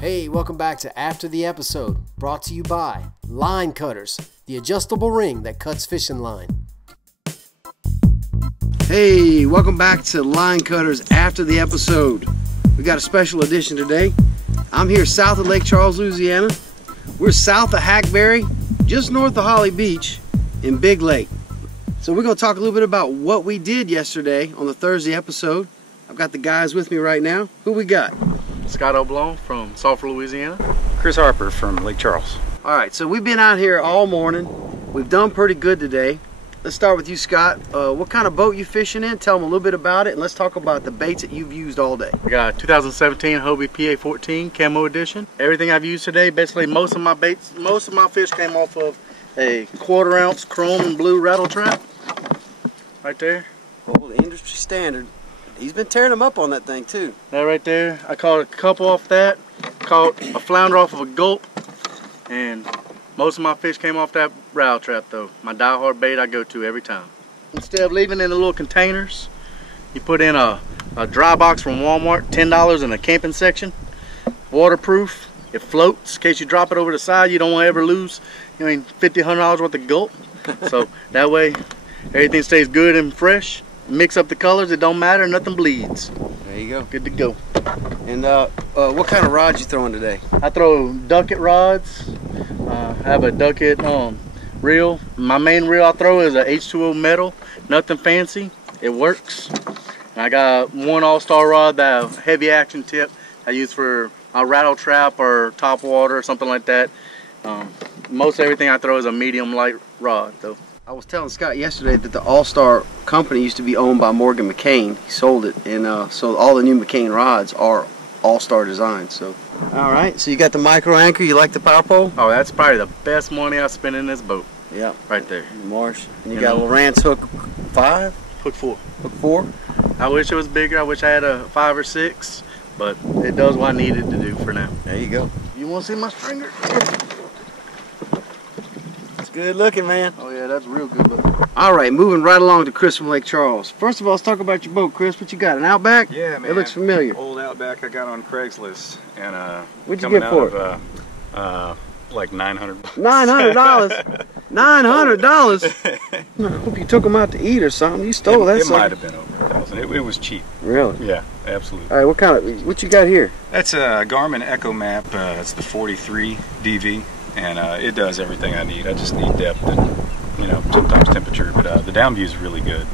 Hey, welcome back to After the Episode, brought to you by Line Cutters, the adjustable ring that cuts fishing line. Hey, welcome back to Line Cutters After the Episode. We got a special edition today. I'm here south of Lake Charles, Louisiana. We're south of Hackberry, just north of Holly Beach in Big Lake. So we're going to talk a little bit about what we did yesterday on the Thursday episode. I've got the guys with me right now. Who we got? Scott Oblong from Sulphur, Louisiana. Chris Harper from Lake Charles. All right, so we've been out here all morning. We've done pretty good today. Let's start with you, Scott. What kind of boat you fishing in? Tell them a little bit about it, and let's talk about the baits that you've used all day. I got a 2017 Hobie PA14 Camo Edition. Everything I've used today, basically most of my fish came off of a 1/4 ounce chrome and blue rattle trap. Right there. Oh, the industry standard. He's been tearing them up on that thing too. That right there. I caught a couple off that. Caught a flounder off of a gulp. And most of my fish came off that rattle trap though. My die-hard bait I go to every time. Instead of leaving in the little containers, you put in a dry box from Walmart, $10 in a camping section. Waterproof. It floats. In case you drop it over the side, you don't want to ever lose, $50, $100 worth of gulp. So that way everything stays good and fresh. Mix up the colors, it don't matter, nothing bleeds. There you go. Good to go. And what kind of rods you throwing today? I throw ducket rods. I have a ducket reel. My main reel I throw is a H2O metal, nothing fancy. It works. And I got one all-star rod, that heavy action tip I use for a rattle trap or top water or something like that. Most everything I throw is a medium light rod though. I was telling Scott yesterday that the All-Star company used to be owned by Morgan McCain. He sold it, and so all the new McCain rods are All-Star designs. So, all right. So you got the micro anchor. You like the power pole? Oh, that's probably the best money I spent in this boat. Yeah. Right there. The Marsh. And you got a little Rance hook 5? Hook 4. Hook 4? I wish it was bigger. I wish I had a 5 or 6, but it does what I needed to do for now. There you go. You want to see my stringer? Good looking, man. Oh yeah, that's real good looking. All right, moving right along to Chris from Lake Charles. First of all, let's talk about your boat, Chris. What you got, an Outback? Yeah, man. It looks familiar. Old Outback I got on Craigslist, and what'd you get for it? Like $900. $900. $900. I hope you took them out to eat or something. You stole that. It might have been over 1,000. It was cheap. Really? Yeah, absolutely. All right, what you got here? That's a Garmin Echo Map. It's the 43 DV. And it does everything I need. I just need depth and sometimes temperature, but the down view is really good.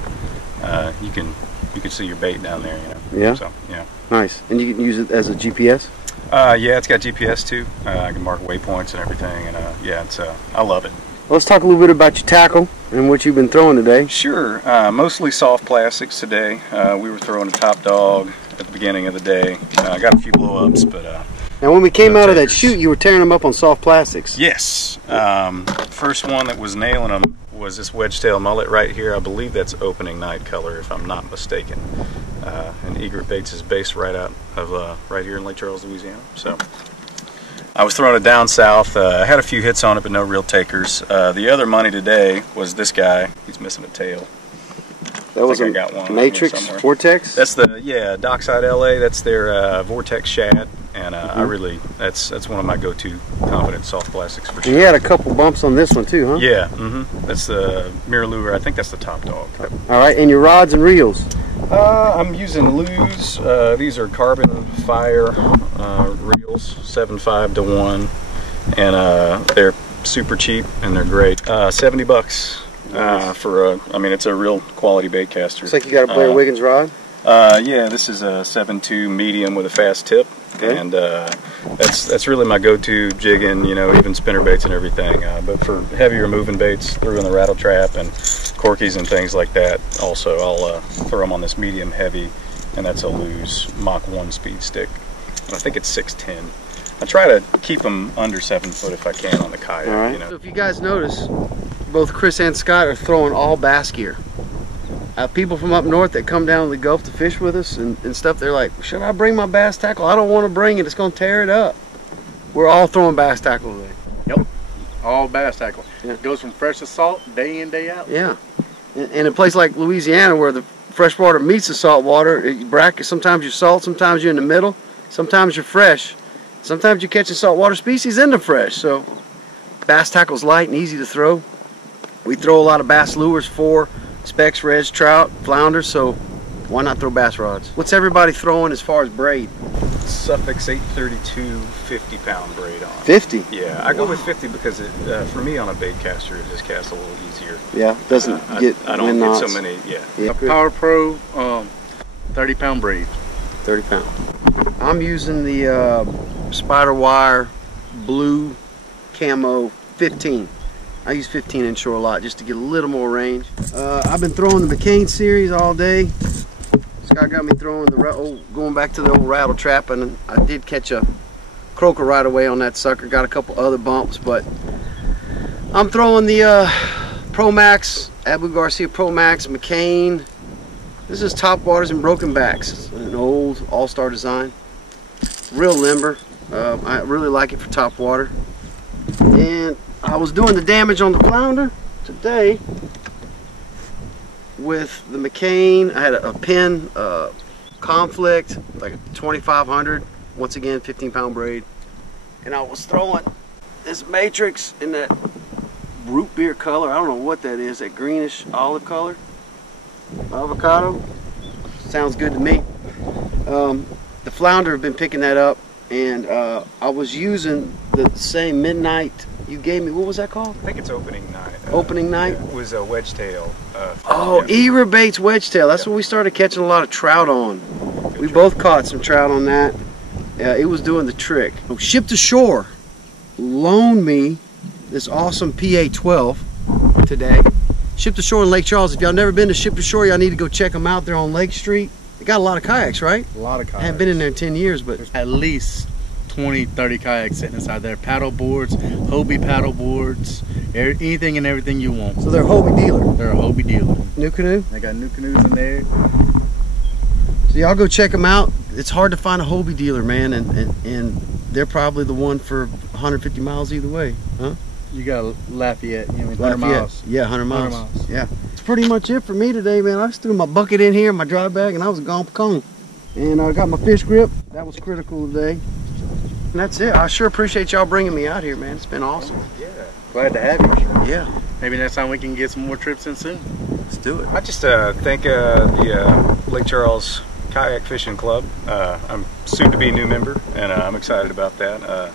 You can see your bait down there. Yeah. So yeah. Nice. And you can use it as a GPS. Yeah, it's got GPS too. I can mark waypoints and everything, and yeah, it's I love it. Well, let's talk a little bit about your tackle and what you've been throwing today. Sure. Mostly soft plastics today. We were throwing a Top Dog at the beginning of the day. I got a few blow-ups, but. Now, when we came out of that chute, you were tearing them up on soft plastics. Yes. First one that was nailing them was this wedge tail mullet right here. I believe that's opening night color, if I'm not mistaken. And Egret Baits is based right out of right here in Lake Charles, Louisiana. So I was throwing it down south. I had a few hits on it, but no real takers. The other money today was this guy. He's missing a tail. That was I got one Matrix Vortex? That's the Dockside LA. That's their Vortex shad, and I really that's one of my go-to confident soft plastics for sure. And you had a couple bumps on this one too, huh? Yeah. That's the Mirror Lure. I think that's the Top Dog. All right, and your rods and reels? I'm using Lew's. These are Carbon Fire reels, 7.5 to 1, and they're super cheap and they're great. $70. For it's a real quality bait caster. Looks like you got a Blair Wiggins rod. Yeah, this is a 7.2 medium with a fast tip, and that's really my go-to jigging, even spinner baits and everything. But for heavier moving baits, through in the rattle trap and corkies and things like that, also I'll throw them on this medium heavy, and that's a Lew's Mach 1 speed stick. I think it's 610. I try to keep them under 7 foot if I can on the kayak. All right. So if you guys notice, both Chris and Scott are throwing all bass gear. People from up north that come down to the Gulf to fish with us and stuff, they're like, should I bring my bass tackle? I don't want to bring it, it's going to tear it up. We're all throwing bass tackle today. Yep, all bass tackle. Yeah. It goes from fresh to salt, day in, day out. Yeah, in a place like Louisiana where the fresh water meets the salt water, sometimes you're salt, sometimes you're in the middle, sometimes you're fresh. Sometimes you're catching saltwater species in the fresh. So bass tackle's light and easy to throw. We throw a lot of bass lures for specks, reds, trout, flounders, so why not throw bass rods? What's everybody throwing as far as braid? Suffix 832 50-pound braid on. 50? Yeah, I go with 50 because it, for me on a bait caster, it just casts a little easier. Yeah, doesn't get I don't wind get knots. so many, yeah. A Power Pro 30-pound braid. 30 pound. I'm using the Spider Wire Blue Camo 15. I use 15 inshore a lot just to get a little more range. I've been throwing the McCain series all day. Scott got me throwing the going back to the old rattle trap, and I did catch a croaker right away on that sucker. Got a couple other bumps, but I'm throwing the Pro Max, Abu Garcia Pro Max McCain. This is top waters and broken backs. It's an old all-star design. Real limber. I really like it for top water. And I was doing the damage on the flounder today with the McCain. I had a pin conflict, like a 2500. Once again, 15-pound braid. And I was throwing this matrix in that root beer color. I don't know what that is, that greenish olive color. Avocado. Sounds good to me. The flounder have been picking that up, and I was using the same midnight you gave me. What was that called? I think it's opening night. Opening night? Yeah, it was a wedge tail. Oh, egret bait's wedge tail. That's what we started catching a lot of trout on. We both caught some trout on that. It was doing the trick. Ship to Shore loaned me this awesome PA-12 today. Ship to Shore in Lake Charles. If y'all never been to Ship to Shore, y'all need to go check them out. They're on Lake Street. They got a lot of kayaks, right? A lot of kayaks. I haven't been in there in 10 years, but there's at least 20, 30 kayaks sitting inside there. Paddle boards, Hobie paddle boards, anything and everything you want. So they're a Hobie dealer. They're a Hobie dealer. New canoe? They got new canoes in there. So y'all go check them out. It's hard to find a Hobie dealer, man, and they're probably the one for 150 miles either way, huh? You got Lafayette, 100 miles. Yeah, 100 miles. 100 miles. Yeah. That's pretty much it for me today, man. I just threw my bucket in here, my dry bag, and I was gone pecan. And I got my fish grip. That was critical today. And that's it. I sure appreciate y'all bringing me out here, man. It's been awesome. Yeah. Glad to have you. Yeah. Maybe next time we can get some more trips in soon. Let's do it. I just thank the Lake Charles Kayak Fishing Club. I'm soon to be a new member, and I'm excited about that.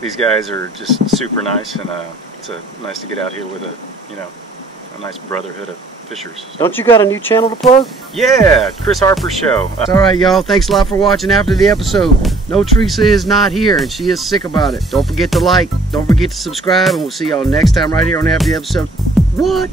These guys are just super nice, and it's nice to get out here with a nice brotherhood of fishers. Don't you got a new channel to plug? Yeah, Chris Harper's show. It's all right, y'all. Thanks a lot for watching after the episode. No, Teresa is not here, and she is sick about it. Don't forget to like. Don't forget to subscribe, and we'll see y'all next time right here on After the Episode. What?